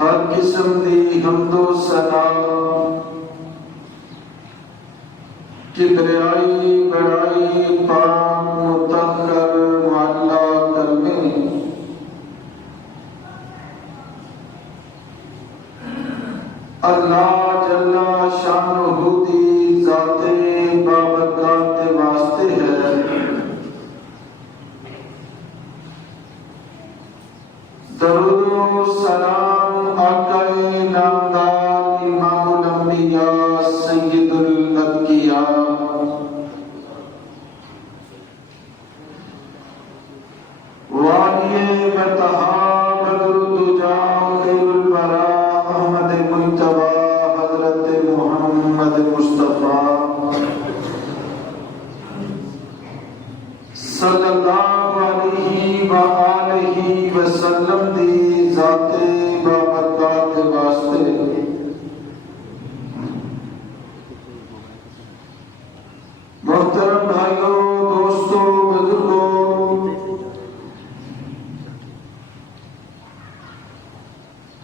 ہر قسم دی حمد و ثنا کبریائی بڑائی پاک مطہر معلا کرنے اللہ جل شانہ دی ذات بابرکات کے واسطے ہے۔ درود و سلام آقا نامدار امام الانبیاء سید الانبیاء والی بتہا بدر الدجا خیر البراء احمد مجتبی حضرت محمد مصطفیٰ صلی اللہ علیہ وآلہ وسلم دی ذات بابرکات واسطے محترم بھائیوں، دوستوں، بزرگوں،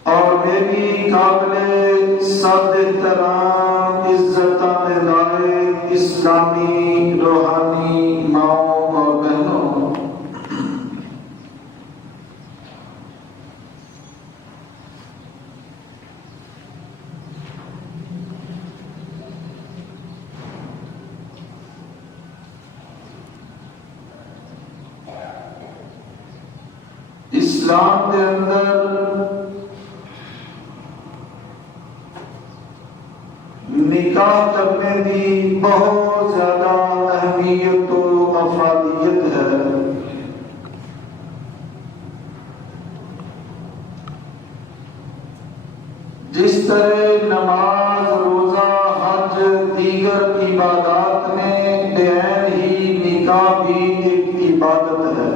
اور میری قابل صد احترام عزتاں لائق اسلامی روحانی ماؤں اور بہنوں، اسلام کے اندر نکاح کرنے کی بہت زیادہ اہمیت و افادیت ہے۔ جس طرح نماز، روزہ، حج، دیگر عبادات میں بعین ہی نکاح بھی ایک عبادت ہے۔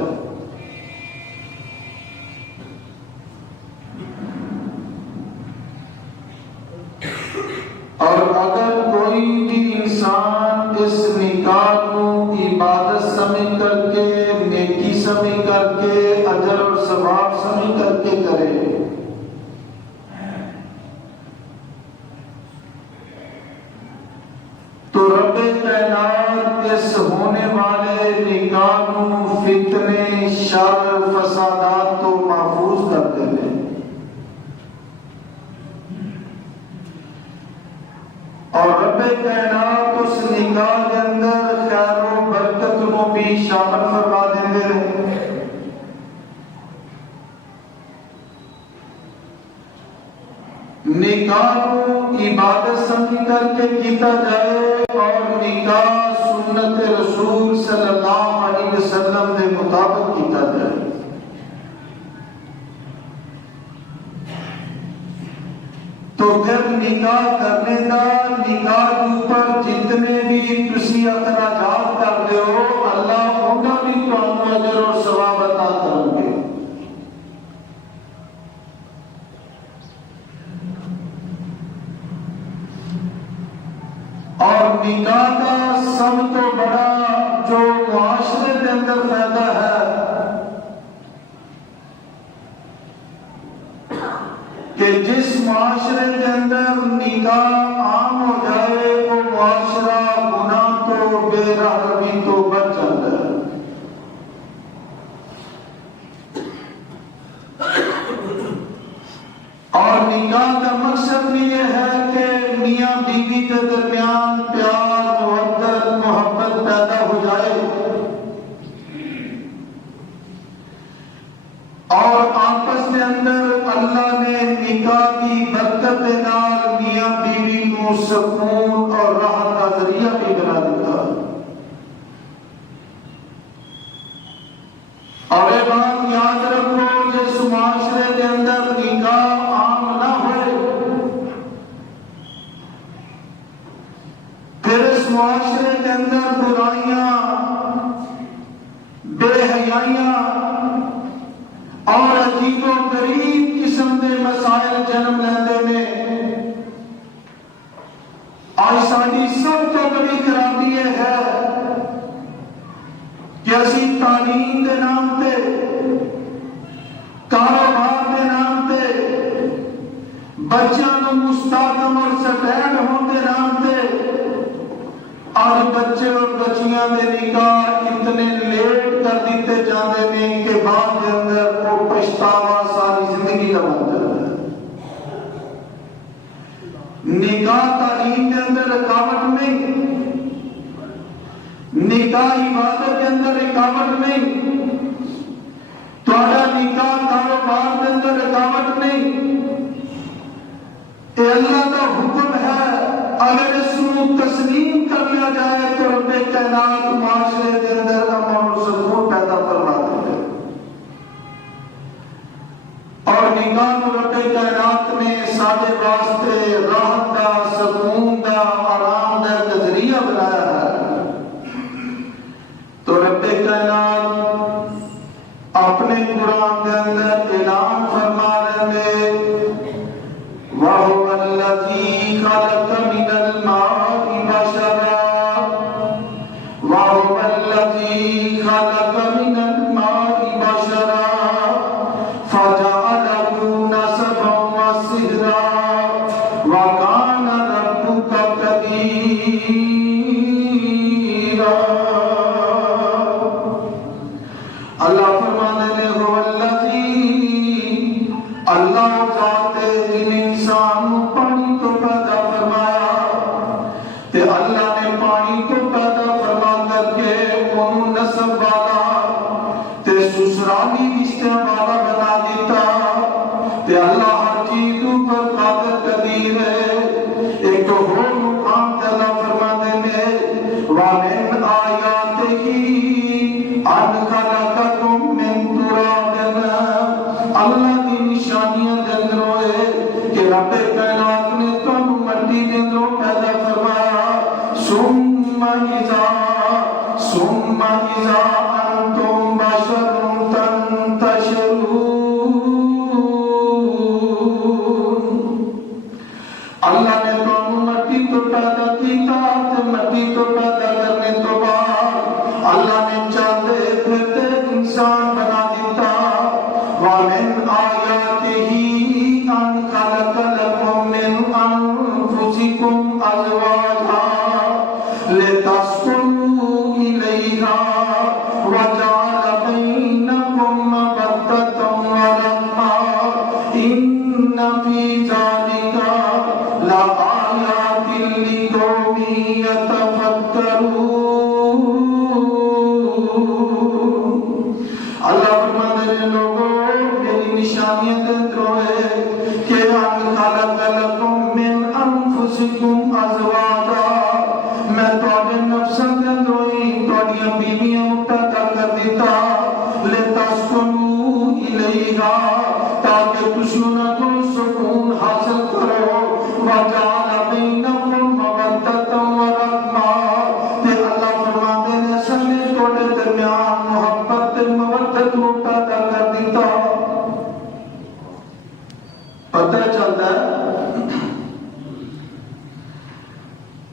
اور اگر کوئی بھی انسان اس نکاح کو عبادت سمجھ کر کے، نیکی سمجھ کر کے، اجر اور ثواب سمجھ کر کے کرے تو رب کائنات اس ہونے والے نکاح کو فتنے، شر، فسادات تو محفوظ کر دے۔ اور رب کائنات اس نکاح کے اندر خیر و برکت کو بھی شامل فرما دیں گے۔ نکاح کو عبادت سمجھ کر کے کیتا جائے اور نکاح سنت رسول صلی اللہ علیہ وسلم کے مطابق کیتا جائے تو پھر نکاح کرنے کا، نکاح کے اوپر جتنے بھی تسی اخراجات کرتے ہو، اللہ انہاں بھی تمہیں اجر اور ثواب عطا کریں گے۔ اور نکاح کا سب تو بڑا جو معاشرے کے اندر فائدہ ہے کہ جس معاشرے کے اندر نکاح عام ہو جائے وہ معاشرہ گناہ تو، بے رحمی تو بچ جاتا ہے۔ اور نکاح کا مقصد بھی یہ ہے کہ میاں بیوی کے درمیان پیار، محبت پیدا ہو جائے اور آپس کے اندر اللہ نے نکاح کی برکت کے نال میاں بیوی کو سکون اور راحت کا ذریعہ بھی بنا دیتا ہے۔ اور یہ بات یاد رکھو، جس معاشرے کے اندر نکاح عام نہ ہوئے پھر اس معاشرے کے اندر برائیاں، بے حیائیاں اور عجیب و غریب قسم کے مسائل جنم لیندے نے۔ آج ساری سب تو بڑی خرابی یہ ہے کہ اسی تعلیم کے نام پہ، کاروبار کے نام پہ، بچوں کو مستحکم اور سٹینڈ ہونے نام سے آج بچے اور بچیاں دے نکاح اتنے لیٹ کر دیتے جانے میں کہ بعد کے اندر وہ پچھتاوا ساری زندگی کا بن جاتا ہے۔ نکاح تعلیم کے اندر رکاوٹ نہیں، نکاح عبادت کے اندر رکاوٹ نہیں، تھوڑا نکاح کاروبار کے اندر رکاوٹ نہیں، یہ اللہ کا حکم ہے۔ اگر اس کو تسلیم کر لیا جائے تو رب کائنات معاشرے کے اندر امن اور سکون پیدا فرما دیتے ہیں۔ اور نکاح کو رب کائنات نے سارے واسطے راحت دا، سکون دا، آرام دا کا ذریعہ بنایا ہے۔ تو رب کائنات اپنے قرآن کے اندر اعلان فرما رہے ہیں وَهُوَ الَّذِي خَلَقَ مِنَ الْمَاءِ بَشَرًا وَهُوَ الَّذِي خَلَقَ مِنَ الْمَاءِ بَشَرًا فَجَعَلَهُ نَسَبًا وَصِهْرًا وَكَانَ رَبُّكَ قَدِيرًا۔ اللہ فرمانے میں هو الذی، اللہ ذات ہے جن انسان پانی کو پیدا فرمایا، تے اللہ نے پانی کو پیدا فرما کر کے انہوں نسب والا تے سسرالی رشتے والا بنا دیتا۔ تے اللہ ہر چیز پر قادر قدیر ہے۔ ایک تو ہو مقام تے اللہ فرمانے میں وَمِنْ آیَاتِهِ أَنْ خَلَقَكُم مِّن تُرَابٍ، اللہ کی نشانیاں دے اندر ہوئے کہ رب کائنات نے تم مٹی کے اندر پیدا فرمایا۔ ثُمَّ إِذَا أَنْتُمْ بَشَرٌ تَنْتَشِرُونَ۔ اللہ نے تم مٹی تو پیدا کیتا تے مٹی تو پیدا کرنے تو بعد اللہ نے چاہتے پھرتے انسان بنا دیتا۔ وَمِنْ آیَاتِهِ أَنْ خَلَقَ لَكُم مِّنْ أَنفُسِكُمْ أَزْوَاجًا لِتَسْكُنُوا إِلَيْهَا وَجَعَلَ بَيْنَكُم مَّوَدَّةً وَرَحْمَةً إِنَّ فِي ذَلِكَ لَآيَاتٍ لِقَوْمٍ يَتَفَكَّرُونَ۔ اللہ فرماتے ہیں لوگوں میری نشانیاں دندروں ہے کہ ان خلق لکم من انفسکم ازواجا، میں تواڈے نفساں دے اندروں ہی تواڈیاں بیویاں پیدا کر دیتا لتسکنوا الیہا، تاکہ تسی انہاں کو سکون حاصل کرو۔ وجعل بینکم مودۃ ورحمہ، تے اللہ فرماتے ہیں اصل میں تواڈے درمیان محبت تے مودت کو پیدا کر دیتا۔ پتہ چلتا ہے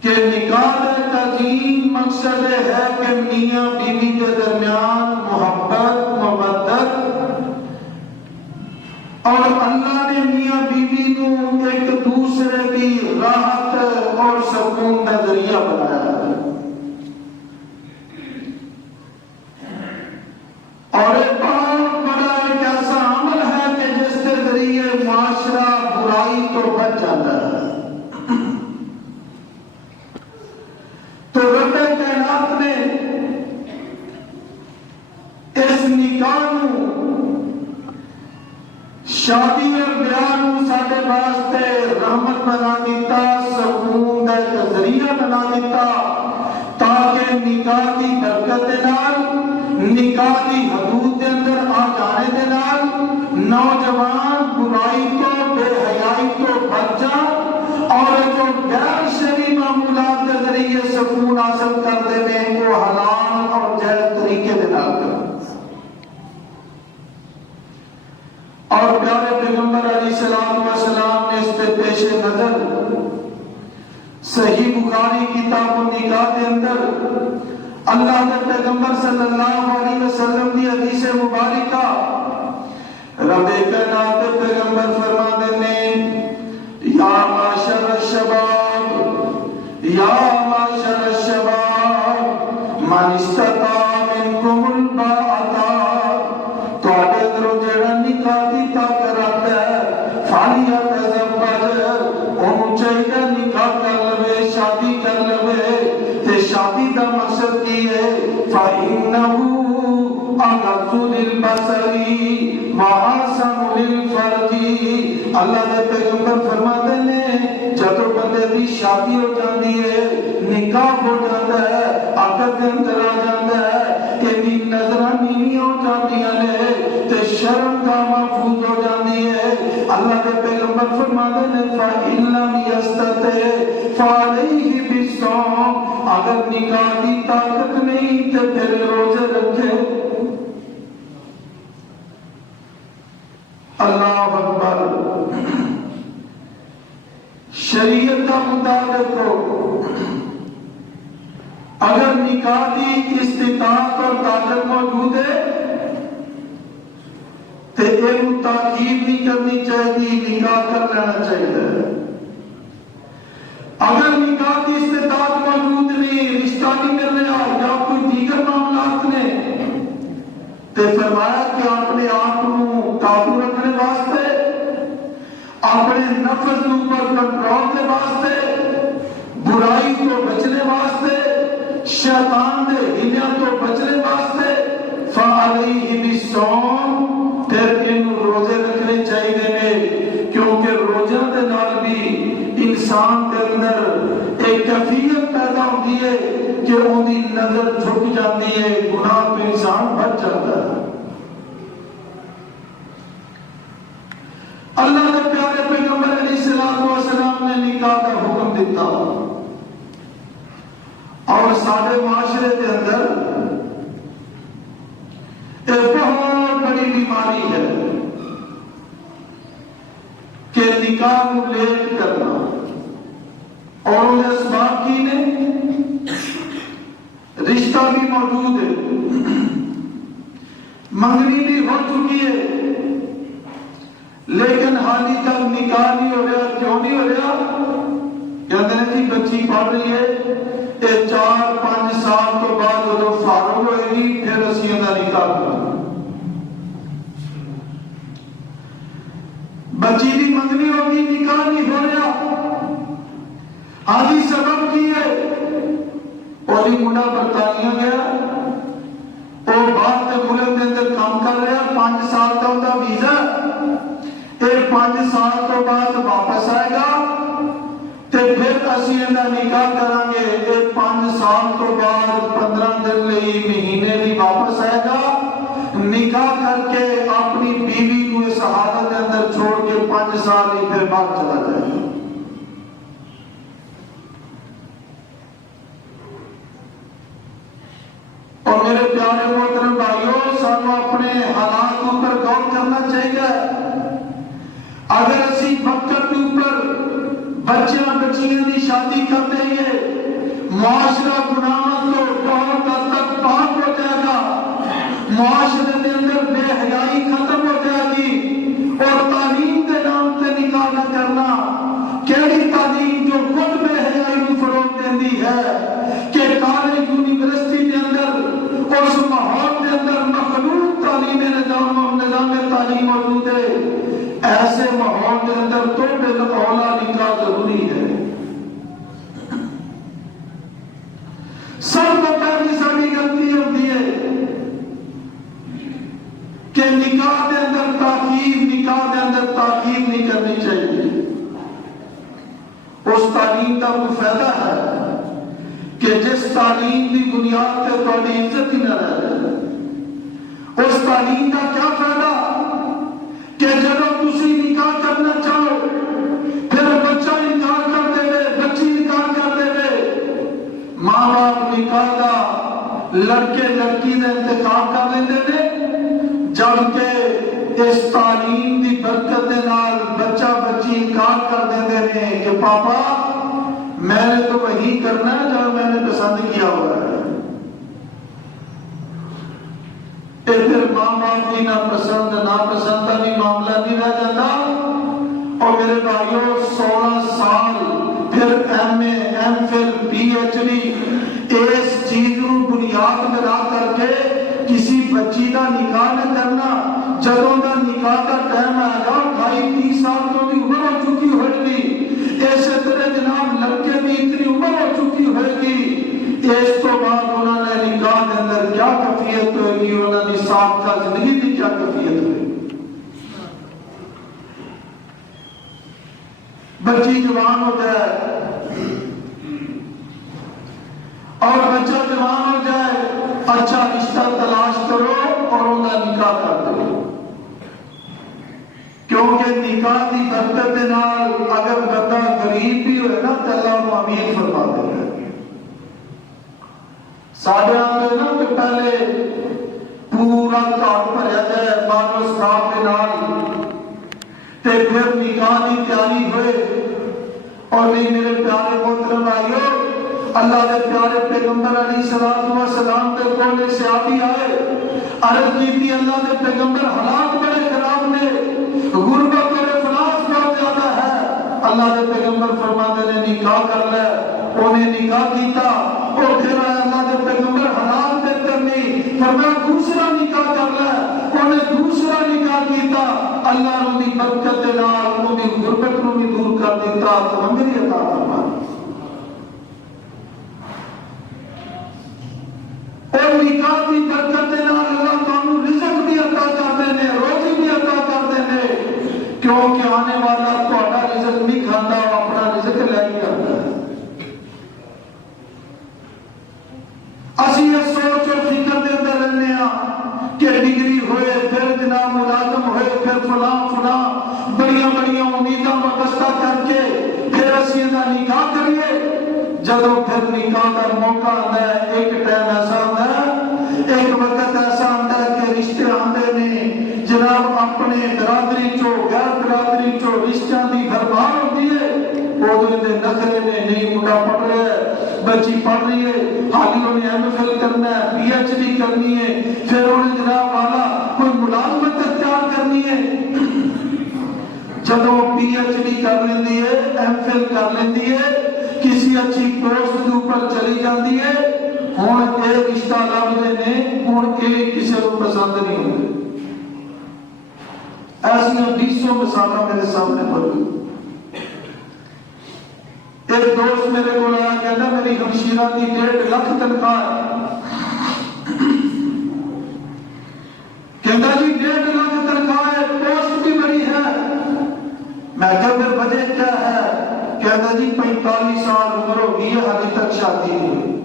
کہ نکاح کا عظیم مقصد ہے کہ میاں بیوی کے درمیان محبت، مودت، اور اللہ نے میاں بیوی کو ایک دوسرے کی راحت اور سکون کا ذریعہ بنایا ہے۔ اور ایک بہت بڑا ایک ایسا عمل ہے کہ جس کے ذریعے معاشرہ برائی تو بچ جاتا ہے۔ تو رب کائنات نے اس نکاح شادی اور بیاہ سارے واسطے رحمت بنا دیتا، سکون کا ایک ذریعہ بنا دیتا، تاکہ نکاح کی برکت دے نال، نکاح کی حدود کے اندر آ جانے دے نال نوجوان برائی کو، بے حیائی کو بچ جان، اور جو غیر شرعی معمولات کے ذریعے سکون حاصل کر دے وہ حلال اور جائز طریقے دے نال کریں۔ اور پیارے پیغمبر علیہ السلام نے اس پہ پیش نظر صحیح بخاری کتاب النکاح کے اندر اللہ کے پیغمبر صلی اللہ علیہ وسلم کی حدیث مبارکہ رب کائنات پیغمبر فرماتے ہیں فالیا تزوج انہوں چاہیے نکاح کر لوے شادی کر لوے تے شادی دا مقصد کی ہے فإنه أغض للبصر وأحسن للفرج اللہ نے پیغمبر فرماتے ہیں جب بندے دی شادی ہو جاتی ہے نکاح ہو جاتا ہے عقد کے اندر آ جاتا ہے کہ بھی نظراں نیویں ہو جاتی ہیں تے شرم کا محفوظ ہو جاتی ہے اللہ کے پیغمبر فرماتے ہیں فإن لم يستطع فعليه بالصوم اگر نکاح کی طاقت نہیں تو پھر روزے رکھے اللہ اکبر شریعت کا مطابق ہو اگر نکاح کی استطاعت اور طاقت موجود ہے تو یہ تاخیر نہیں کرنی چاہیے نکاح کر لینا چاہیے اگر نکاح کی استطاعت موجود نہیں رشتہ نہیں کر رہا یا کوئی دیگر معاملات نے تو فرمایا کہ اپنے آپ کو قابو رکھنے واسطے اپنے نفس کے اوپر کنٹرول کے واسطے برائی کو بچنے واسطے شیطان کے ہلیاں تو بچنے واسطے فعلیہ بالصوم پھر ان روزے رکھنے چاہیے کیونکہ روزوں کے نال بھی انسان کے اندر ایک کیفیت پیدا ہوتی ہے کہ ان کی نظر جھک جاتی ہے گناہ پہ انسان بچ جاتا ہے اللہ نے پیارے پیغمبر علیہ السلام نے نکاح کا حکم دیتا اور سارے معاشرے کے اندر ایک بہت بڑی بیماری ہے کہ نکاح کو لیٹ کرنا اور انہیں اسباب کی نے رشتہ بھی موجود ہے منگنی بھی ہو چکی ہے لیکن حالی تک نکاح نہیں ہو رہا کیوں نہیں ہو رہا کہتے ہیں جی بچی پڑھ رہی ہے یہ 4-5 سال تو بعد جب فارغ ہوئے گی پھر اسی کا نکاح کرنا بچی کی منگنی ہوگی نکاح نہیں ہو رہا حالی سبب کی ہے اور یہ منڈا برطانیہ گیا اور باہر کے ملک کے اندر کام کر رہا 5 سال کا ہوتا ویزا پھر 5 سال تو بعد واپس آئے گا تے پھر اسی انہاں نکاح کریں گے یہ 5 سال تو بعد 15 دن لئی مہینے بھی واپس آئے گا نکاح کر کے اپنی بیوی کو اس حالت کے اندر چھوڑ کے 5 سال ہی پھر بعد چلا جائے گا اور میرے پیارے محترم بھائیوں سانو اپنے حالات پر غور کرنا چاہیے اگر اسی وقت کے اوپر بچیاں بچیاں کی شادی کر دیں گے معاشرہ گناہوں تو بہت حد تک پاک ہو جائے گا معاشرے کے اندر بے حیائی ختم ہو جائے گی اور تعلیم کے نام سے نکاح نہ کرنا کیڑی تعلیم جو خود بے حیائی کو فروغ دیتی ہے کہ کالج یونیورسٹی کے اندر اس ماحول کے اندر مخلوق تعلیم نظام تعلیم موجود ہے ایسے ماحول کے اندر تو بالاولیٰ نکاح ضروری ہے سب کو پہلی ساری غلطی ہوتی ہے کہ نکاح کے اندر تاخیر نہیں کرنی چاہیے اس تعلیم کا کوئی فائدہ ہے کہ جس تعلیم کی بنیاد پہ تھوڑی عزت ہی نہ رہے اس تعلیم کا کیا فائدہ کہ جب تسی نکاح کرنا چاہو پھر بچہ نکاح کر دے بچی نکاح کر دے ماں باپ نکاح کا لڑکے لڑکی کا انتخاب کر لیندے جبکہ اس تعلیم کی برکت کے نال بچہ بچی انکار کر دیتے ہیں کہ پاپا میں نے تو وہی کرنا ہے جو میں نے پسند کیا ہوا ہے پھر ماں باپ کی ناپسند کا بھی معاملہ نہیں رہ جاتا اور میرے بھائیوں 16 سال پھر M A M Phil P H D اس چیز کو بنیاد بنا کر کے کسی بچی کا نکاح نہ کرنا جدوں کا نکاح کا ٹائم آئے گا 28-30 سال تو بچی جوان ہو جائے اور بچہ جوان ہو جائے، اچھا رشتہ تلاش کرو اور ان کا نکاح کر دو، کیونکہ نکاح کی برکت کے نال اگر بندہ غریب بھی ہوئے نا تو اللہ کو امیر فرما دے گا۔ سارے آتے نا کہ پہلے پورا کاٹ بھریا جائے مال اسباب کے نال تے پھر نکاح کی تیاری ہوئے، اور نہیں میرے پیارے محترم بھائیو، اللہ کے پیارے پیغمبر علیہ الصلوۃ والسلام کے کول صحابی آئے، عرض کی تھی اللہ کے پیغمبر حالات بڑے خراب نے، غربت اور افلاس بہت زیادہ ہے، اللہ کے پیغمبر فرماتے نے نکاح کر لے، انہیں نکاح کیتا، اور پھر اللہ کے پیغمبر حالات بہتر نہیں، فرمایا دوسرا نکاح کر لے، انہیں دوسرا نکاح کیتا، اللہ نے دی برکت دے نال انہوں دی غربت نو بھی دور کر دیتا، تمنگری عطا فرما، اور نکاح کی برکت دے نال اللہ تانوں رزق بھی عطا کرتے ہیں، روزی بھی عطا کرتے ہیں، کیونکہ آنے والا تہاڈا رزق نہیں کھاتا، وہ اپنا رزق لے کے آتا ہے۔ اسی یہ سوچ اور فکر دے اندر رہنے ہیں کہ ڈگری ہوئے، پھر جناب ملازم ہوئے، پھر فلاں بڑیاں بڑیاں امیداں وابستہ کر کے پھر اسی دا نکاح کریے، جدوں پھر نکاح کا موقع آتا ہے، ایک ٹائم ایسا آتا ہے، ایک وقت ایسا آتا ہے کہ رشتے آتے نے جناب اپنے برادری چو غیر برادری چو رشتہ دی بھرمار ہوتی ہے، وہ دے نخرے نے نہیں منڈا پڑھ رہا ہے، بچی پڑھ رہی ہے، حالی انہیں ایم ایف ایل کرنا ہے، پی ایچ ڈی کرنی ہے، پھر انہیں جناب والا کوئی ملازمت اختیار کرنی ہے، جدوں پی ایچ ڈی کر لیندی ہے، ایم ایف ایل کر لیندی ہے، کسی اچھی پوسٹ کے اوپر چلی جاتی ہے، ہن اے رشتہ لبدے نے، ہن اے کسی کو پسند نہیں ہوتے۔ ایسی 20 مثالیں میرے سامنے موجود۔ ایک دوست میرے کو آیا، کہنا میری ہمشیرہ کی 1.5 لاکھ تنخواہ ہے، کہنا جی 1.5 لاکھ تنخواہ ہے، پوسٹ بھی بڑی ہے، میں کہا پھر وجہ کیا ہے؟ کہنا جی 45 سال عمر ہو گئی ہے، ابھی تک شادی نہیں ہوئی،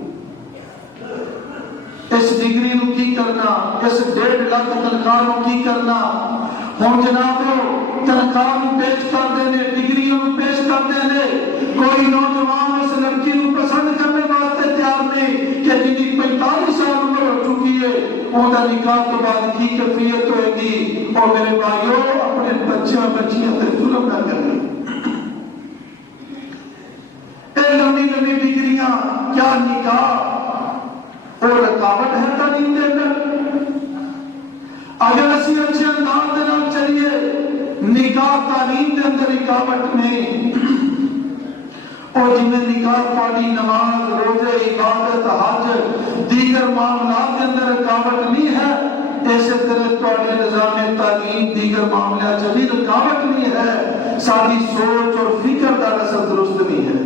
اس ڈگری نو کی کرنا، اس 1.5 لاکھ تنخواہ نو کی کرنا، ہوں جناب تنخواہ نو پیش کر دینے، ڈگری نو پیش کر دینے، کوئی نوجوان اس لڑکی نو پسند کرنے واسطے تیار نہیں کہ جن کی 45 سال عمر ہو چکی ہے، ان کا نکاح کے بعد کی کیفیت ہوئے گی، اور میرے بھائیو اپنے بچیاں تے ظلم نہ کریں۔ اے لمبی لمبی ڈگریاں کیا نکاح اور رکاوٹ ہے تعلیم کے اندر؟ اگر اسی اچھے انداز کے نال چلیے، نکاح تعلیم کے اندر رکاوٹ نہیں، اور جنہیں نکاح پڑھی، نماز، روزے، عبادت، حج، دیگر معاملات کے اندر رکاوٹ نہیں ہے، ایسے طرح تواڈے نظام تعلیم دیگر معاملات چلی رکاوٹ نہیں ہے، ساری سوچ اور فکر کا اثر درست نہیں ہے۔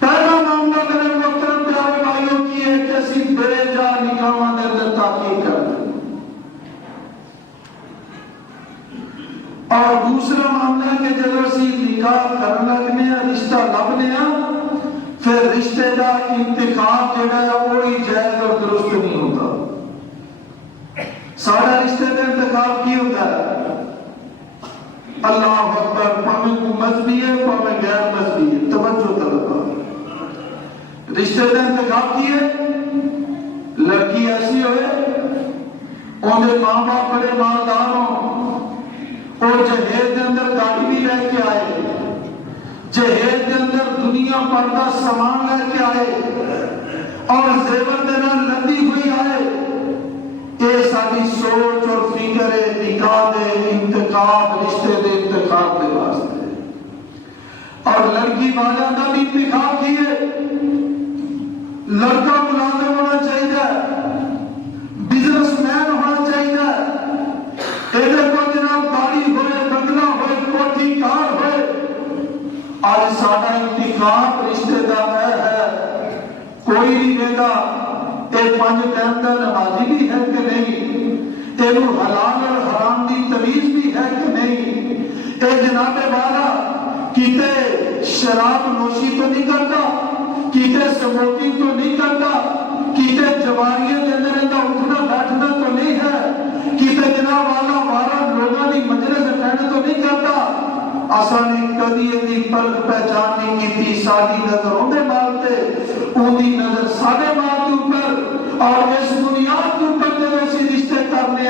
پہلا معاملہ میرے محترم پیارے بھائیوں کی ہے کہ اسی بے جا نکاحاں دے اندر تحقیق کرتے ہیں، اور دوسرا معاملہ کہ جب اسی نکاح کرنے لگنے ہیں، رشتہ لبنے ہیں، پھر رشتے کا انتخاب جڑا ہے وہی جائز اور درست نہیں ہوتا۔ سارا رشتے کا انتخاب کی ہوتا ہے؟ اللہ اکبر، پاویں کو مذہبی ہے پاویں غیر مذہبی ہے، توجہ طلب رشتے کا انتخاب کیے، لڑکی ایسی ہوئے، انہیں ماں باپ بڑے مالدار ہوں، اور جہیز کے اندر گاڑی بھی لے کے آئے، جہیز کے اندر دنیا بھر کا سامان لے کے آئے، اور زیور کے نال لدی ہوئی آئے، یہ ساری سوچ اور فکر ہے نکاح دے انتخاب، رشتے دے انتخاب کے واسطے، اور لڑکی والوں کا بھی انتخاب کیے، لڑکا ملازم ہونا چاہیے، بزنس مین ہونا چاہیے، ادھر کو جناب گاڑی ہوئے، بنگلہ ہوئے، کوٹھی کار ہوئے، آج سارا انتخاب رشتے دا ہے، کوئی نہیں کہتا یہ 5 ٹائم کا نمازی بھی ہے کہ نہیں، یہ حلال اور حرام کی تمیز بھی ہے کہ نہیں، یہ جناب والا کیتے شراب نوشی تو نہیں کرتا، کیتے سموکنگ تو نہیں کرتا، کیتے جواریوں کے اندر اٹھنا بیٹھنا تو نہیں ہے، کیتے جناب والا وارا لوگوں کی مجلس بیٹھنا تو نہیں کرتا۔ آسانی کدی دی پرکھ پہچان نہیں کی، ساری نظر اندر مال تے اندی نظر سارے مال کے اوپر، اور اس بنیاد کے اوپر جب اسی رشتے کرنے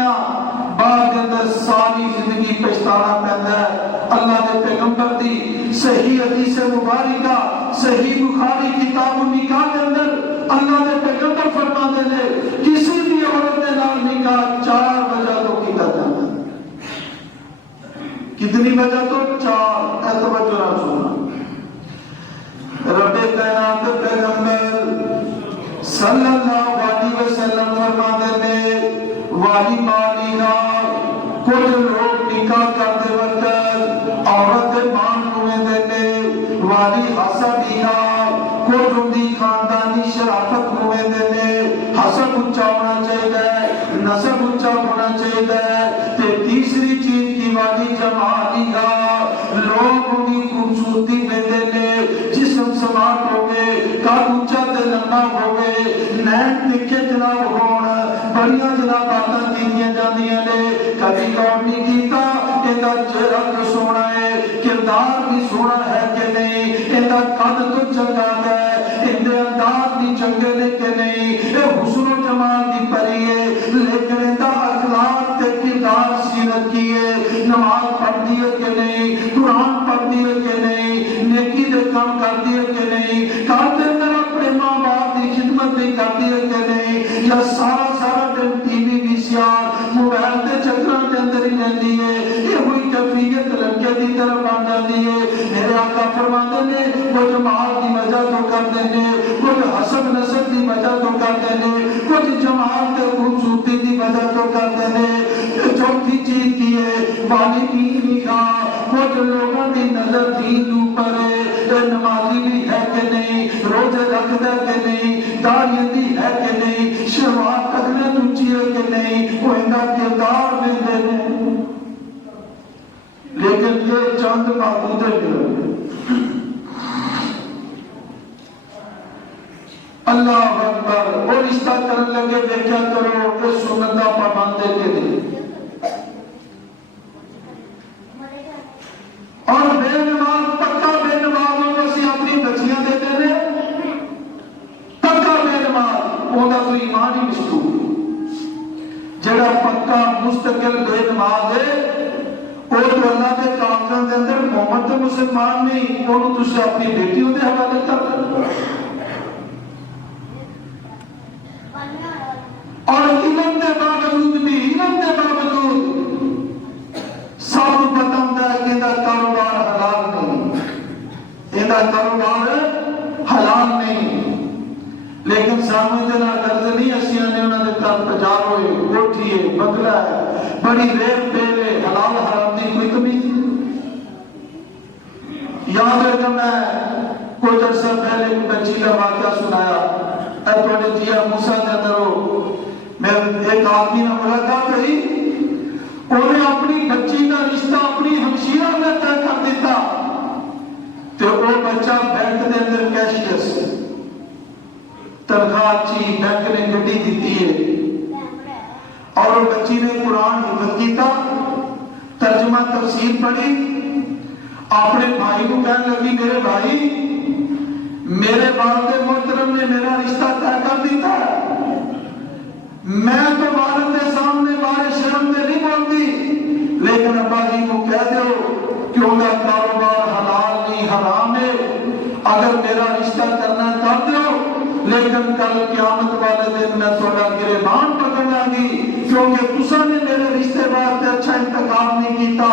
بعد اندر ساری زندگی پچھتانا پہنتا ہے۔ اللہ کے پیغمبر دی صحیح حدیث مبارکہ صحیح بخاری کتاب النکاح کے اندر اللہ کے پیغمبر فرماتے ہیں کسی بھی عورت کے نال نکاح 4 وجہ تو کیتا جاتا ہے۔ کتنی وجہ تو 4، اے توجہ نہ سننا۔ رب کائنات پیغمبر صلی اللہ علیہ وسلم فرماتے ہیں والی مالی نال کچھ لوگ نکاح کرتے وقت عورت کے مان ہوئے دینے والی حسب نال کچھ اندی خاندانی شرافت ہوئے دینے، حسب اچھا ہونا چاہیے، نسب اچھا ہونا چاہیے، تے تیسری چیز کی والی جمالی نال لوگ اندی خوبصورتی میں دینے، جسم سماعت ہوگے، قد اچھا تے لمبا ہوگے، نین تکے جناب ہونا، بڑیاں جناب باتاں کیتیاں جاندیاں نے، کبھی غور نہیں کیتا اندا چہرہ تو سونا ہے، کردار بھی سونا ہے کہ نہیں، اندا قد تو چنگا ہے، اندے انداز بھی چنگے نے کہ نہیں، اے حسن و جمال دی پری ہے، لیکن اندا اخلاق تے کردار سیرت کی ہے، نماز پڑھتی ہے کہ نہیں، قرآن پڑھتی ہے کہ نہیں، نیکی دے کام کرتی ہے کہ نہیں، کرتے اندر اپنے ماں باپ کی خدمت بھی کرتی ہے کہ نہیں، یا سارا دن ٹی وی وی سی آر موبائل کے چکراں کے اندر ہی رہتی ہے، یہ ہوئی کیفیت لڑکے کی طرف بن جاتی ہے۔ میرے آقا فرماتے ہیں کچھ مال کی وجہ تو کرتے ہیں، کچھ حسب نسب کی وجہ تو کرتے ہیں، کچھ جمال کے خوبصورتی کی وجہ تو کرتے ہیں، چوتھی چیز کی ہے والی دین نکاح، کچھ لوگوں کی نظر دین اوپر ہے، نمازی بھی ہے کہ نہیں، روزے رکھتا کہ نہیں، داڑھی دی ہے کہ نہیں، شروعات کرنے اونچی ہے کہ نہیں، وہ ان کا کردار میں دینے، لیکن یہ چند معبودیں ملے۔ اللہ اکبر، وہ رشتہ کرنے لگے دیکھا کرو کہ سنت پابندے کے لیے، اور بے نماز پکا بے نماز ہوگا سی اپنی بچیاں دے دینے، پکا بے نماز وہ تو ایمان ہی مشکور، جڑا پکا مستقل بے نماز ہے وہ تو اللہ کے کاموں کے اندر محمد تو مسلمان نہیں، وہ تجھے اپنی بیٹیوں کے حوالے کر دے، اور علم کے باوجود بھی سب کو پتہ ہوتا ہے کہ ان کا کاروبار حلال نہیں، ان کا کاروبار حلال نہیں، لیکن سامنے دینا غرض نہیں اسیاں نے انہوں نے تر پجار ہوئے کوٹھی ہے بگلا ہے بڑی ریت پیل ہے، حلال حرام دی کوئی کمی نہیں۔ یاد ہے کہ میں کچھ عرصہ پہلے ایک بچی کا واقعہ سنایا، اے تھوڑے جیا موسیٰ کے اندر ہو، میں ایک آدمی نے ملاقات ہوئی، انہیں اپنی بچی کا رشتہ اپنی ہمشیرہ میں طے کر دیتا، تو وہ بچہ بینک کے اندر کیشیس تنخواہ اچھی بینک نے گڈی دیتی ہے، اور وہ بچی نے قرآن حفظ کیتا، ترجمہ تفسیر پڑھی، اپنے بھائی کو کہنے لگی میرے بھائی میرے والد محترم نے میرا رشتہ طے کر دیتا ہے، میں تو والد کے سامنے بارے شرم سے نہیں بولتی، لیکن ابا جی کو کہہ دو کہ ان کا کاروبار حلال نہیں حرام ہے، اگر میرا رشتہ کرنا کر دو، لیکن کل قیامت والے دن میں تھوڑا گریبان پکڑا گی، کیونکہ تسا نے میرے رشتے واسطے اچھا انتخاب نہیں کیتا،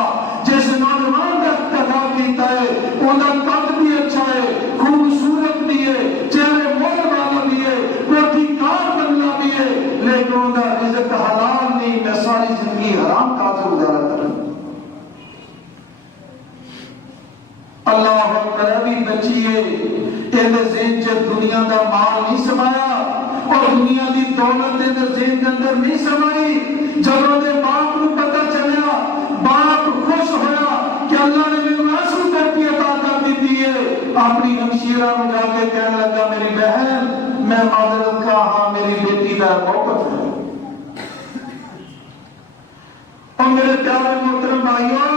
جس نوجوان کا انتخاب کیتا ہے ان کا قد بھی اچھا ہے، خوبصورت بھی ہے، چہرے مول والا بھی ہے، کوٹھی کار بنگلہ بھی ہے، لیکن ان کا رزق حلال نہیں، میں ساری زندگی حرام کھاتے گزارا کروں۔ اللہ اکبر، ابھی بچی ہے، اندر ذہن چ دنیا دا مال نہیں سمایا، اور دنیا دی دولت اندر ذہن کے اندر نہیں سمائی، جب وہ باپ کو پتہ چلیا، باپ خوش ہویا کہ اللہ نے میرے ایسو بیٹی عطا کر اپنی ہمشیرہ میں جا کے کہنے لگا میری بہن میں معذرت کا ہاں میری بیٹی کا موقف ہے. اور میرے پیارے محترم بھائیوں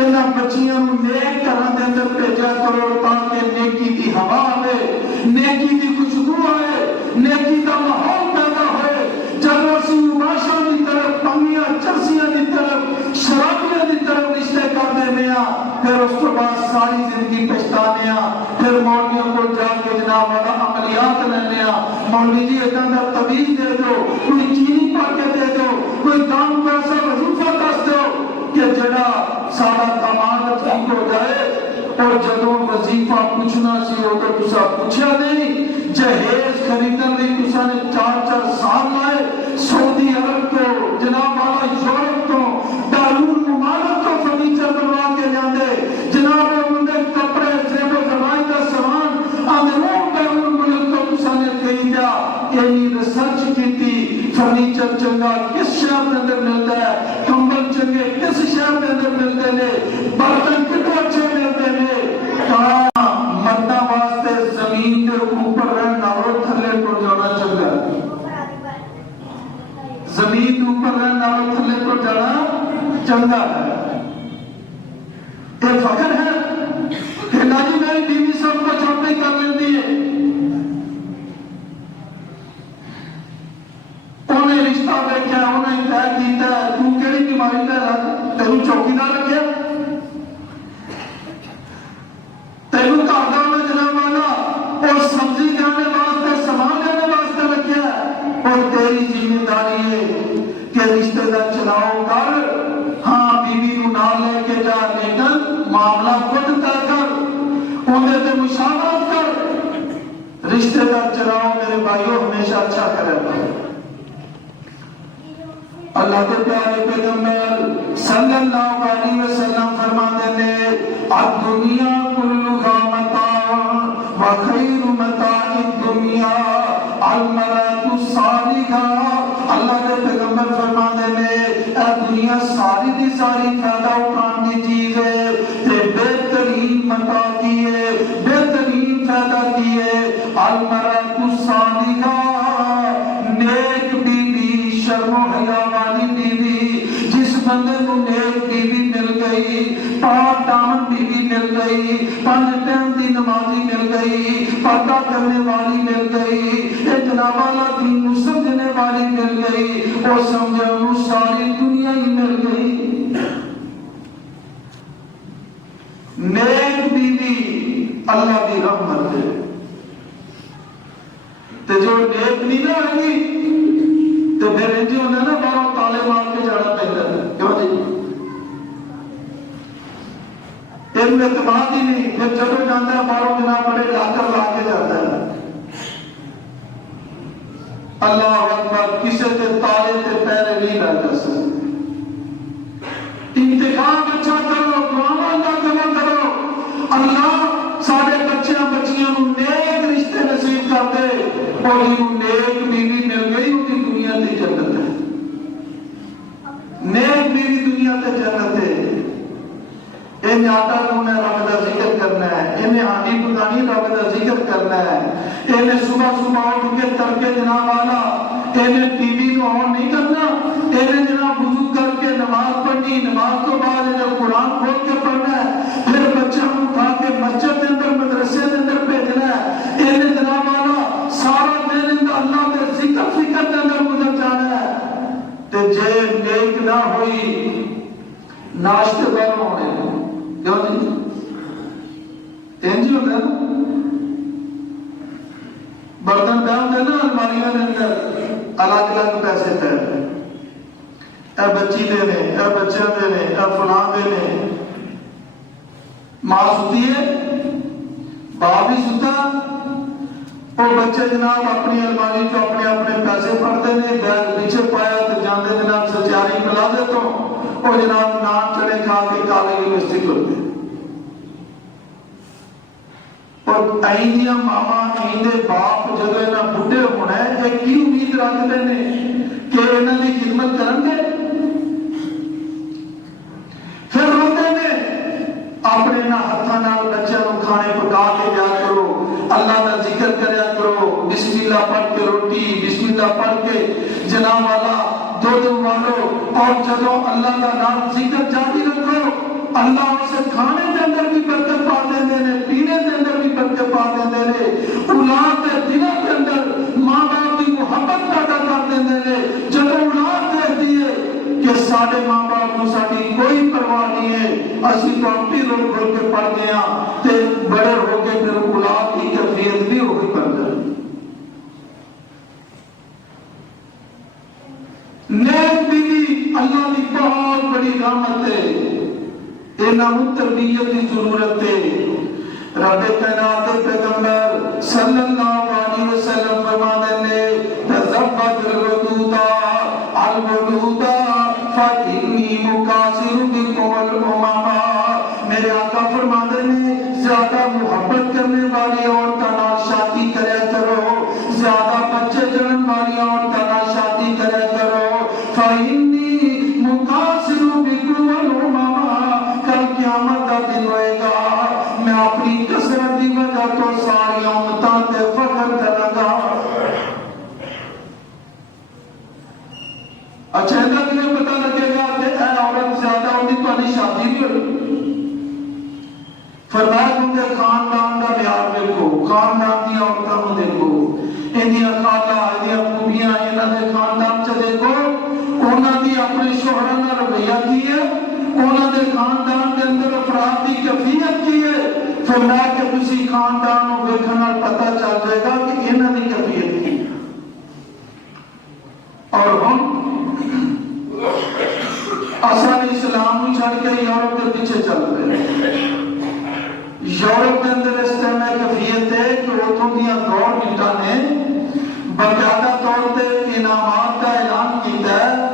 انہاں بچیاں نیک طرح دے اندر بھیجا کرو تاکہ نیکی دی ہوا آئے, نیکی دی خوشبو آئے, نیکی دا ماحول پیدا ہوئے. جب اسی مباشرہ دی طرف پنگیاں چرسیاں دی طرف شرابیاں دی طرف رشتے کر دینے پھر اس کو بعد ساری زندگی پچھتانے پھر مولویوں کو جا کے جناب والا عملیات لینے مولوی جی ایک اندر طویز دے دو, کوئی چینی پا کے دے دو, کوئی دام کو ایسا وظیفہ دس دو کہ جڑا سارا دماغ ٹھیک ہو جائے. اور جدوں وظیفہ پوچھنا سی ہو تو تسا پوچھا نہیں, جہیز خریدن لئی تسا نے 4 سال لائے سعودی عرب تو جناب والا یورپ تو دارون ممالک تو فرنیچر بنوا کے جاندے جناب اندر کپڑے زیب و زمائی کا سامان اندرون دارون ملک تو تسا نے خریدا. یعنی ریسرچ کی تھی فرنیچر چنگا کس شہر کے اندر ملتا ہے, کمبل چنگے کس شہر کے اندر ملتے ہیں, برتن کتنے اچھے ملتے ہیں. کہاں مردہ واسطے زمین کے اوپر رہنا اور تھلے کو جانا چنگا, زمین کے اوپر رہنا اور تھلے کو جانا چنگا ہے. یہ فخر ہے کہ ناجی میری بیوی سب کو چھوٹی کر لیتی ہے, انہیں رشتہ دیکھا انہیں طے کیتا ہے تو کیڑی بیماری کا تینوں چوکیدار رکھیا, تینوں کاردا میں جناب والا اور سبزی کھانے واسطے سامان لینے واسطے رکھیا اور تیری ذمہ داری ہے کہ رشتے دار چلاؤ کر. ہاں بیوی کو نال لے کے جا لیکن معاملہ خود طے کر, انہیں تے مشاورت کر. رشتے دار چلاؤ میرے بھائیوں ہمیشہ اچھا کرے. اللہ کے پیارے پیغمبر صلی اللہ علیہ وسلم فرماتے ہیں الدنیا کلھا متاع وخیر متاع الدنیا المرأۃ الصالحہ. اللہ کے پیغمبر فرماتے ہیں اے دنیا ساری دی ساری فائدہ اٹھان دی چیز ہے تے بہترین متاع کی ہے, بہترین فائدہ کی ہے المرأۃ الصالحہ, نیک بیوی, شرم و حیا والی بیوی. جس بندے کو نیک بیوی مل گئی, پاک دامن بیوی مل گئی, 5 ٹائم دی نمازی مل گئی, پردہ کرنے والی مل گئی, جناب والا دین کو سمجھنے والی مل گئی, اور سمجھو ساری دنیا ہی مل گئی. نیک بیوی اللہ کی رحمت ہے. تو جو نیک نہیں نہ ہوگی تو پھر انجی ہونے نا باہر تالے مار کے جانا پہنتا ہے. کیوں جی علم اعتماد ہی نہیں, پھر جب جانتا ہے باہروں جناب بڑے لاکر لا کے جاتا ہے. اللہ اکبر, کسے تے تالے تے پیرے نہیں لاتا سکتے. انتخاب اچھا کرو, دعا اللہ جمع کرو, اللہ سارے بچیاں نیک رشتے نصیب کر دے, اور انہوں نیک بیوی مل گئی ان کی دنیا تے جنت ہے. نیک بیوی دنیا تے جنت ہے. انہیں آٹا رونا رب کا ذکر کرنا ہے, انہیں آٹی پکانی رب کا ذکر کرنا ہے, انہیں صبح اٹھ کے تڑکے جناب والا انہیں ٹی وی کو آن نہیں کرنا, انہیں جناب وضو کر کے نماز پڑھنی, نماز تو بعد انہیں قرآن کھول کے پڑھنا ہے, پھر بچہ کو اٹھا کے مسجد کے اندر مدرسے کے اندر بھیجنا ہے, انہیں جناب والا سارا دن اللہ کے ذکر فکر کے اندر گزر جانا ہے. تے جے نیک نہ ہوئی ناشتے بار ہونے کیوں جی تینجی ہوتا ہے. برتن پہن دے نا الماریوں کے اندر الگ الگ پیسے پہ, اے بچی دینے, اے بچہ دینے, اے فلان دینے. ماں ستی ہے, باپ بھی ستا, اور بچے جناب اپنی الماری کو اپنے اپنے پیسے پڑھتے ہیں, بیگ پیچھے پایا تو جاندے جناب سچاری پلا دیتا ہوں, اور جناب نان چڑے کھا کے کالے یونیورسٹی کرتے ہیں. اور ایندیاں ماما ایندے باپ جب انہاں بڈھے ہونا ہے یہ کی امید رکھتے ہیں کہ انہاں دی خدمت کرن گے. پھر روتے ہیں اپنے نہ ہاتھاں نال بچیاں نوں کھانے پکا کے چیزاں والا دودھ والو اور جدو اللہ کا نام ذکر جاری رکھو اللہ اسے کھانے کے اندر بھی برکت پا دیندے نے پینے کے اندر بھی برکت پا دیندے نے اولاد کے دلوں کے اندر ماں باپ کی محبت پیدا کر دیندے نے جب اولاد دیکھتی ہے کہ سارے ماں باپ کو ساری کوئی پرواہ نہیں ہے اسی تو اپنی روک گھر کے پڑھ گیا تے بڑے ہو کے پھر اولاد کی کیفیت بھی ہوگی بن جائے نیک بیوی اللہ کی بہت بڑی رحمت ہے انہوں تربیت کی ضرورت ہے رب کائنات پیغمبر صلی اللہ علیہ وسلم فرماتے نے تزبد الودودا الودودا فإنی مکاثر بکم الامما میرے آقا فرماتے نے زیادہ محبت کرنے والی عورتوں نال شادی کرے کرو زیادہ بچے جنم والی عورتوں نال شادی کرے کرو فإنی مکاثر بکم الامما کل قیامت کا دن ہوئے گا میں اپنی کثرت کی وجہ تو ساری امتاں تے فخر کروں گا اچھا ایسا تمہیں پتہ لگے گا کہ اے عورت زیادہ ہوتی تمہاری شادی نہیں ہوئی فرمایا تم کے خاندان کا معیار دیکھو خاندان کی عورتوں کو دیکھو انہاں خالہ انہاں خوبیاں انہاں دے خاندان چ دیکھو انہاں دی اپنے شوہراں نال رویہ کی ہے انہاں دے خاندان کے اندر افراد کی کیفیت کی ہے فرمایا کہ کسی خاندان کو دیکھنے نال پتہ چل جائے گا کہ انہاں دی کیفیت کی اور ہم اصل اسلام کو چھڑ کے یورپ کے پیچھے چل رہے ہیں یورپ کے اندر اس ٹائم کیفیت ہے کہ اتوں دیا گورنمنٹاں نے باقاعدہ طور پہ انعامات کا اعلان کیتا ہے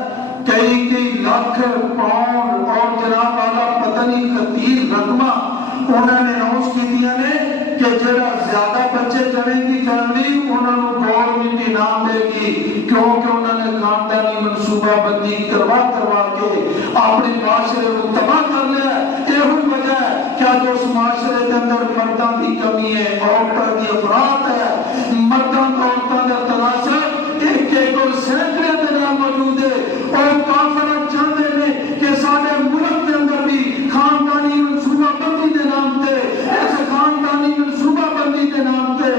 کئی لاکھ پاؤنڈ اور جناب والا پتہ نہیں خطیر رقمہ انہوں نے اناؤنس کی دیا نے کہ جڑا زیادہ بچے جنے کی فیملی انہوں نے گورنمنٹ انعام دے گی کیونکہ انہوں نے خاندانی منصوبہ بندی کروا کے اپنے معاشرے کو تباہ کر لیا یہ وجہ ہے کیا جو اس معاشرے کے اندر مردوں کی کمی ہے عورتوں کی افراد ہے مردوں کا عورتوں کا تناسب ایک اور سینکڑے دن موجود ہے اور کانفرنس چاہتے ہیں کہ سارے ملک کے اندر بھی خاندانی منصوبہ بندی کے نام سے ایسے خاندانی منصوبہ بندی کے نام سے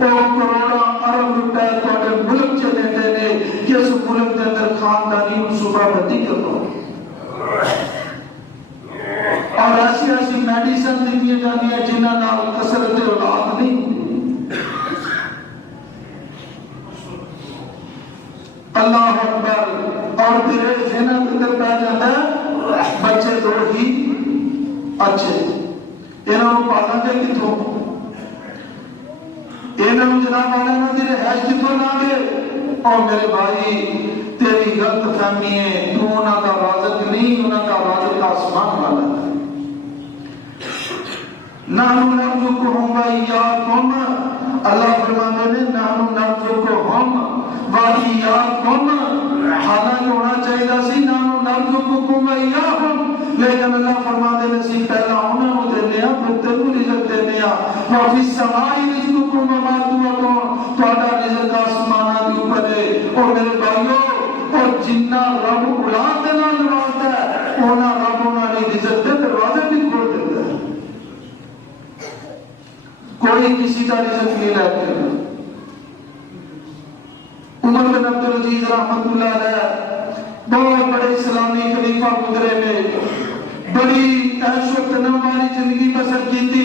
اور کروڑا ارب روپے تھوڑے ملک چ دیتے ہیں کہ اس ملک کے اندر خاندانی منصوبہ بندی کرو اور ایسی میڈیسن دیتی جاتی ہیں جنہاں نال کثرت اولاد نہیں اللہ اکبر اور تیرے ذہن کے اندر پہ جاتا ہے بچے دو ہی اچھے انہوں نے پالا گیا کتوں انہوں نے جناب والا نہ تیرے حیث کتوں نہ گئے اور میرے بھائی تیری غلط فہمی ہے تو انہوں کا رازق نہیں انہوں کا رازق آسمان والا ہے نحن نرزقهم وإياكم اللہ فرماتے ہیں نحن نرزقهم وإياكم حالانکہ ہونا چاہیے سی نحن نرزقكم وإياكم لیکن اللہ فرماتے ہیں سی پہلا انہوں کو دینے ہیں پھر تیرو رزق دینے ہیں وفي السماء رزقكم وما توعدون تہاڈا رزق آسماناں دے اوپر ہے اور میرے بھائیو اور جنہ رب اولاد دے نال نوازدا ہے انہاں رب انہاں دی رزق دے دروازے بھی کھول دیتا ہے کوئی کسی کا رزق نہیں لیتے عمر بن عبدالعزیز رحمت اللہ علیہ بہت بڑے اسلامی خلیفہ گزرے میں بڑی عیش و تنم والی زندگی بسر کی تھی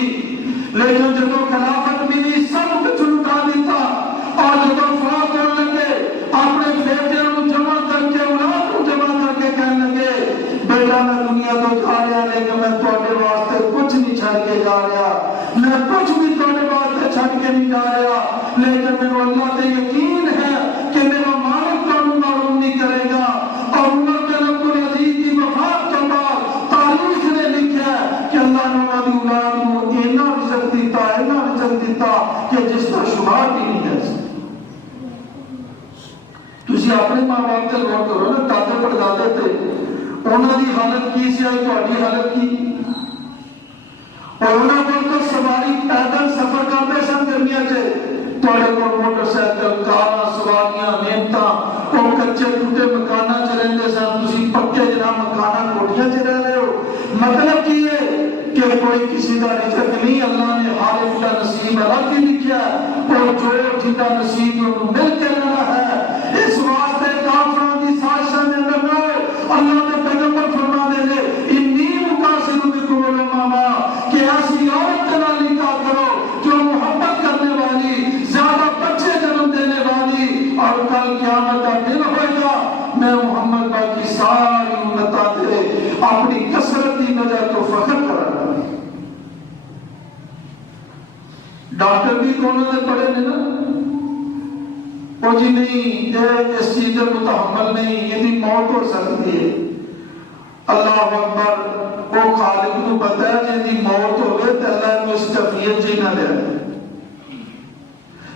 لیکن جب خلافت ملی سب کچھ لٹا دیتا اور جب فوت ہونے لگے اپنے بیٹے کو جمع کر کے اولاد کو جمع کر کے کہنے لگے بیٹا میں دنیا تو جا رہا لیکن میں تھوڑے واسطے کچھ نہیں چھڑ کے جا رہا میں کچھ بھی تھوڑے واسطے چھڑ کے نہیں جا رہا لیکن میرے اللہ سے یقین ہے کہ میرا مالک تو معلوم نہیں کرے گا اور عمر بن عبدالعزیز کی وفات کے بعد تاریخ نے لکھا ہے کہ اللہ نے انہوں نے اولاد کو اینا رزق دیتا کہ جس کا شمار بھی نہیں ہے تسی اپنے ماں باپ سے غور کرو نا دادے پڑدادے تھے انہوں کی حالت کی سی آئی تہاڈی حالت کی اور انہوں کو تو سواری پیدل سفر کرتے سن گرمیاں سے تھوڑے کو موٹر سائیکل کاراں سواریاں نعمتاں اور کچے کوئی کسی کا رزق نہیں، اللہ نے ہر ایک کا نصیب الگ ہی لکھا ہے، اور جو جہاں نصیب مل کے لینا ہے۔ اس واسطے کافروں کی سازشاں دے اندر اللہ نے پیغمبر فرما دے لے انی مقاصد بکم الاماما کہ ایسی عورت کا نکاح کرو جو محبت کرنے والی، زیادہ بچے جنم دینے والی، اور کل قیامت کا دن ہوئے گا میں محمد باقی ساری امتاں دے اپنی کثرت کی وجہ تو فخر کرا۔ ڈاکٹر بھی کون نے پڑھے نے نا، وہ جی نہیں یہ اس چیز کو متحمل نہیں، یہ موت ہو سکتی ہے۔ اللہ اکبر، وہ خالق کو پتا ہے جن کی موت ہوئے تو اللہ کو اس کیفیت جی نہ لیا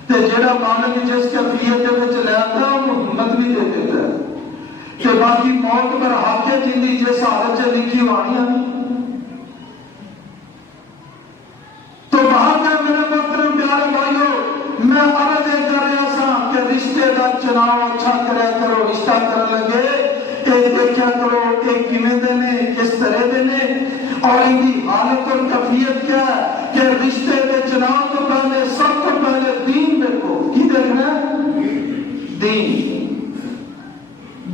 تے جڑا مالک جس کیفیت کے وچ لیاتا ہے وہ ہمت بھی دے دیتا ہے کہ باقی موت پر حق ہے جن کی جس حالت سے لکھی وانیاں تو باہر کا میرے محترم پیارے بھائیو، میں عرض کر رہا سا کہ رشتے کا چناؤ اچھا کریا کرو۔ رشتہ کرنے لگے ایک دیکھا کرو ایک کیویں دے نے، کس طرح دے نے، اور ان کی حالت اور کیفیت کیا ہے کہ رشتے کے چناؤ تو پہلے سب کو پہلے دین دیکھو۔ کی دیکھنا ہے؟ دین۔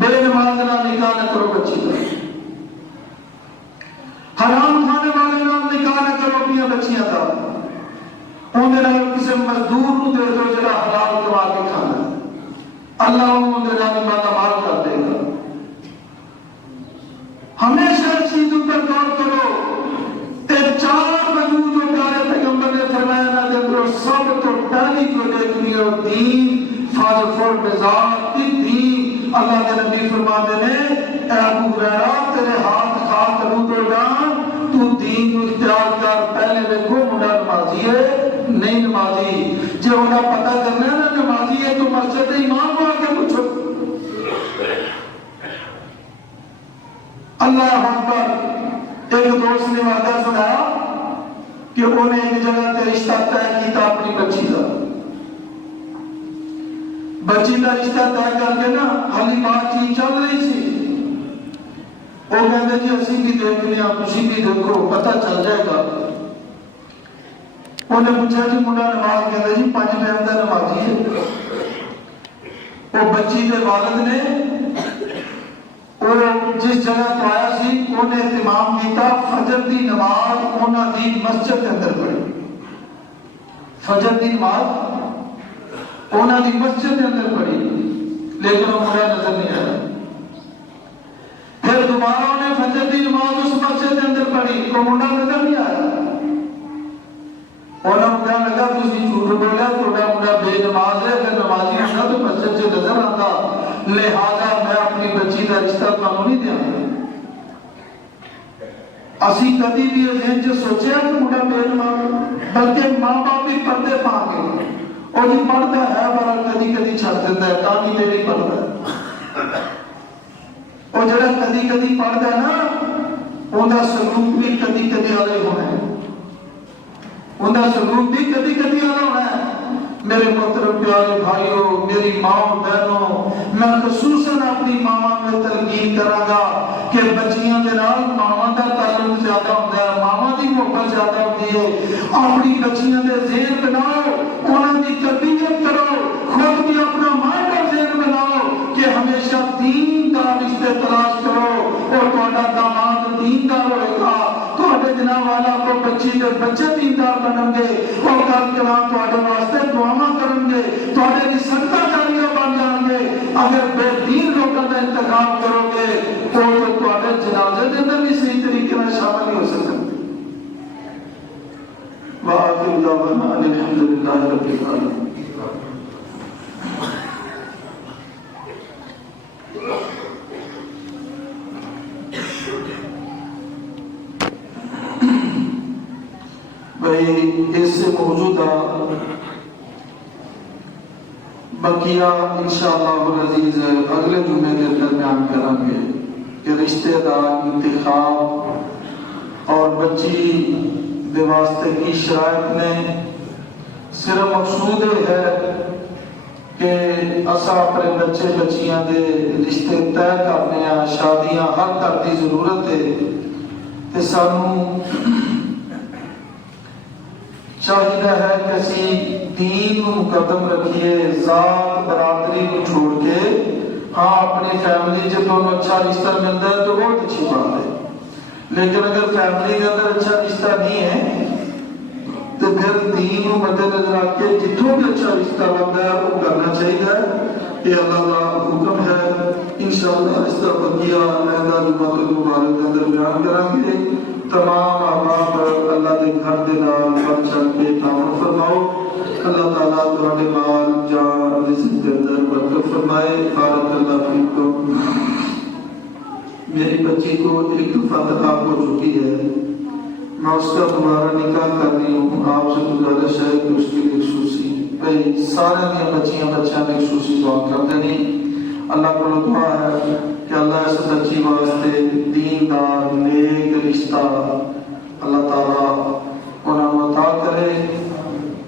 بے نماز نہ نکاح نہ کرو بچی کا، حرام کھانے والے نام نکاح نہ کرو اپنی بچیاں کا، انہیں کسی مزدور کو دے دو جڑا حلال کما کے کھانا، اللہ انہوں نے نام مالا مال کر دے گا۔ ہمیشہ چیزوں پر غور کرو۔ چار وجود جو پیارے پیغمبر نے فرمایا نہ دے کرو، سب تو پہلی جو دیکھنی ہو دین، فاضل بذات دین۔ اللہ کے نبی فرماتے ہیں اے ابو ہریرہ تیرے ہاتھ خاک کروں تو جان تو دین کو اختیار کر، پہلے دیکھو منڈا نمازی ہے نہیں نمازی، جو انہیں پتہ کرنا ہے نا نمازی ہے تو مسجد امام کو آ کے پوچھو۔ اللہ اکبر۔ ایک دوست نے واقعہ سنایا کہ انہیں ایک جگہ تے رشتہ طے کیتا اپنی بچی کا، بچی کا رشتہ طے کر کے نا حالی بات چیز چل رہی سی، وہ کہتے جی اسی بھی دیکھ لیا تسی بھی دیکھو پتہ چل جائے گا۔ انہیں پوچھا جی منڈا نماز کہتے جی 5 ٹائم کا نمازی ہے۔ وہ بچی کے والد نے وہ جس جگہ تو آیا سی انہیں اہتمام کیتا فجر دی نماز انہاں دی مسجد کے اندر پڑھی، فجر دی نماز انہاں دی مسجد کے اندر پڑھی، لیکن وہ منڈا نظر نہیں آیا۔ پھر دوبارہ انہیں فجر دی نماز اس مسجد کے اندر پڑھی، وہ منڈا نظر نہیں آیا۔ انہوں نے لگا تسی جھوٹ بولا، تھوڑا منڈا بے نماز ہے، اگر نمازی ہونا تو مسجد سے نظر آتا، لہذا میں اپنی بچی کا رشتہ تمہیں نہیں دیا۔ اسی کدی بھی ذہن سے سوچا کہ منڈا بے نماز، بلکہ ماں باپ بھی پردے پا کے اور یہ پڑھتا ہے پر کدی کدی چھٹ دیتا ہے، کہانی میری پڑھتا ہے، اور جڑا کدی کدی پڑھتا ہے نا ان کا سلوک بھی کدی کدی والے ہونا ہے، ان کا سلوک بھی کدی کدی والا ہونا ہے۔ میرے محترم پیارے بھائیوں، میری ماں بہنوں، میں خصوصاً اپنی ماں میں تلقین کراں گا کہ بچیاں دے نال ماں دا تعلق زیادہ ہوتا ہے، ماں دی محبت زیادہ ہوتی ہے۔ اپنی بچیاں دے ذہن بناؤ، انہاں دی تربیت کرو، خود بھی اپنا مائنڈ اور ذہن بناؤ کہ ہمیشہ دین دا رشتے تلاش کرو، اور تہاڈا داماد دیندار ہوئے گا، تہاڈے جناب والا کو بچی دے بچے دیندار بنن گے، اور کل کلام تہاڈے واسطے دعاواں کرن گے، تہاڈے دی صدقہ جاریہ بن جان گے۔ اگر بے دین لوگوں کا انتخاب کرو گے تو تہاڈے جنازے دے اندر بھی صحیح طریقے میں شامل نہیں ہو سکتے۔ وآخر دعوانا ان الحمدللہ رب العالمین۔ بھائی اس سے موجودہ بقیہ انشاءاللہ العزیز اگلے جمعے کے درمیان کریں گے کہ رشتہ دار انتخاب اور بچی دے واسطے کی شرائط نے صرف مقصود ہے کہ اسا اپنے بچے بچیاں دے رشتے طے کرنے ہیں، شادیاں حل کر دی ضرورت ہے کہ سانوں چاہیے ہے کہ اسی دین کو مقدم رکھیے، ذات برادری کو چھوڑ کے۔ ہاں اپنی فیملی جب دونوں اچھا رشتہ ملتا ہے تو بہت اچھی بات ہے، لیکن اگر فیملی کے اندر اچھا رشتہ نہیں ہے تو پھر دین کو مد نظر رکھ کے جتوں بھی اچھا رشتہ بنتا ہے وہ کرنا چاہیے۔ یہ اللہ کا حکم ہے۔ انشاءاللہ اس کا بقیہ علیحدہ جمعہ مبارک کے اندر بیان کریں گے۔ تمام احباب اللہ کے گھر کے نال بڑھ چڑھ کے تعاون فرماؤ۔ اللہ تعالیٰ تمہارے مال جان رزق کے اندر برکت فرمائے۔ بارک اللہ فیکم۔ میری بچی کو ایک دفعہ طلاق ہو چکی ہے، میں اس کا دوبارہ نکاح کر رہی ہوں۔ آپ سے گزارش ہے کہ اس کے لیے خصوصی بھائی سارے دیا بچیاں نے خصوصی دعا کر دینی۔ اللہ کو دعا ہے کہ اللہ اس بچی واسطے دیندار نیک رشتہ اللہ تعالیٰ انہوں عطا کرے۔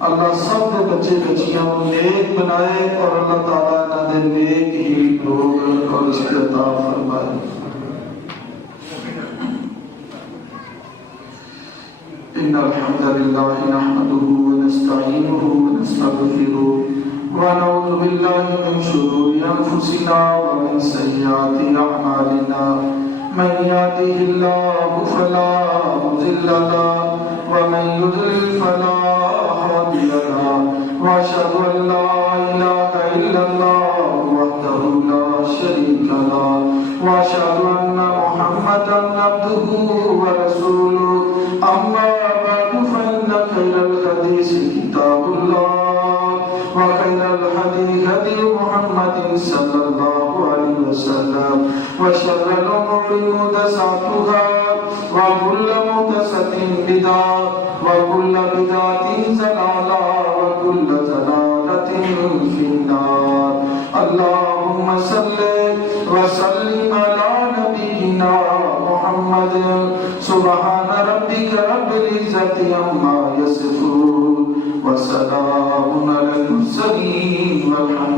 اللہ سب کے بچے بچیاں نیک بنائے اور اللہ تعالیٰ انہوں نے نیک ہی لوگ اور اس کے عطا فرمائے۔ إن الحمد لله نحمده ونستعينه ونستغفره ونعوذ بالله من شرور أنفسنا ومن سيئات أعمالنا من يهده الله فلا مضل له ومن يضلل فلا هادي له وأشهد أن لا إله إلا الله وحده لا شريك له وأشهد أن محمدا عبده ورسوله أما بعد فإن خير الحديث كتاب الله وخير الهدي هدي محمد صلى الله عليه وسلم وشر الأمور محدثاتها وكل محدثة بدعة وكل بدعة ضلالة وكل ضلالة في النار۔ اللهم صل وسلم على نبينا محمد۔ سبحان ربك رب العزة عما يصفون وسلام على المرسلين والحمد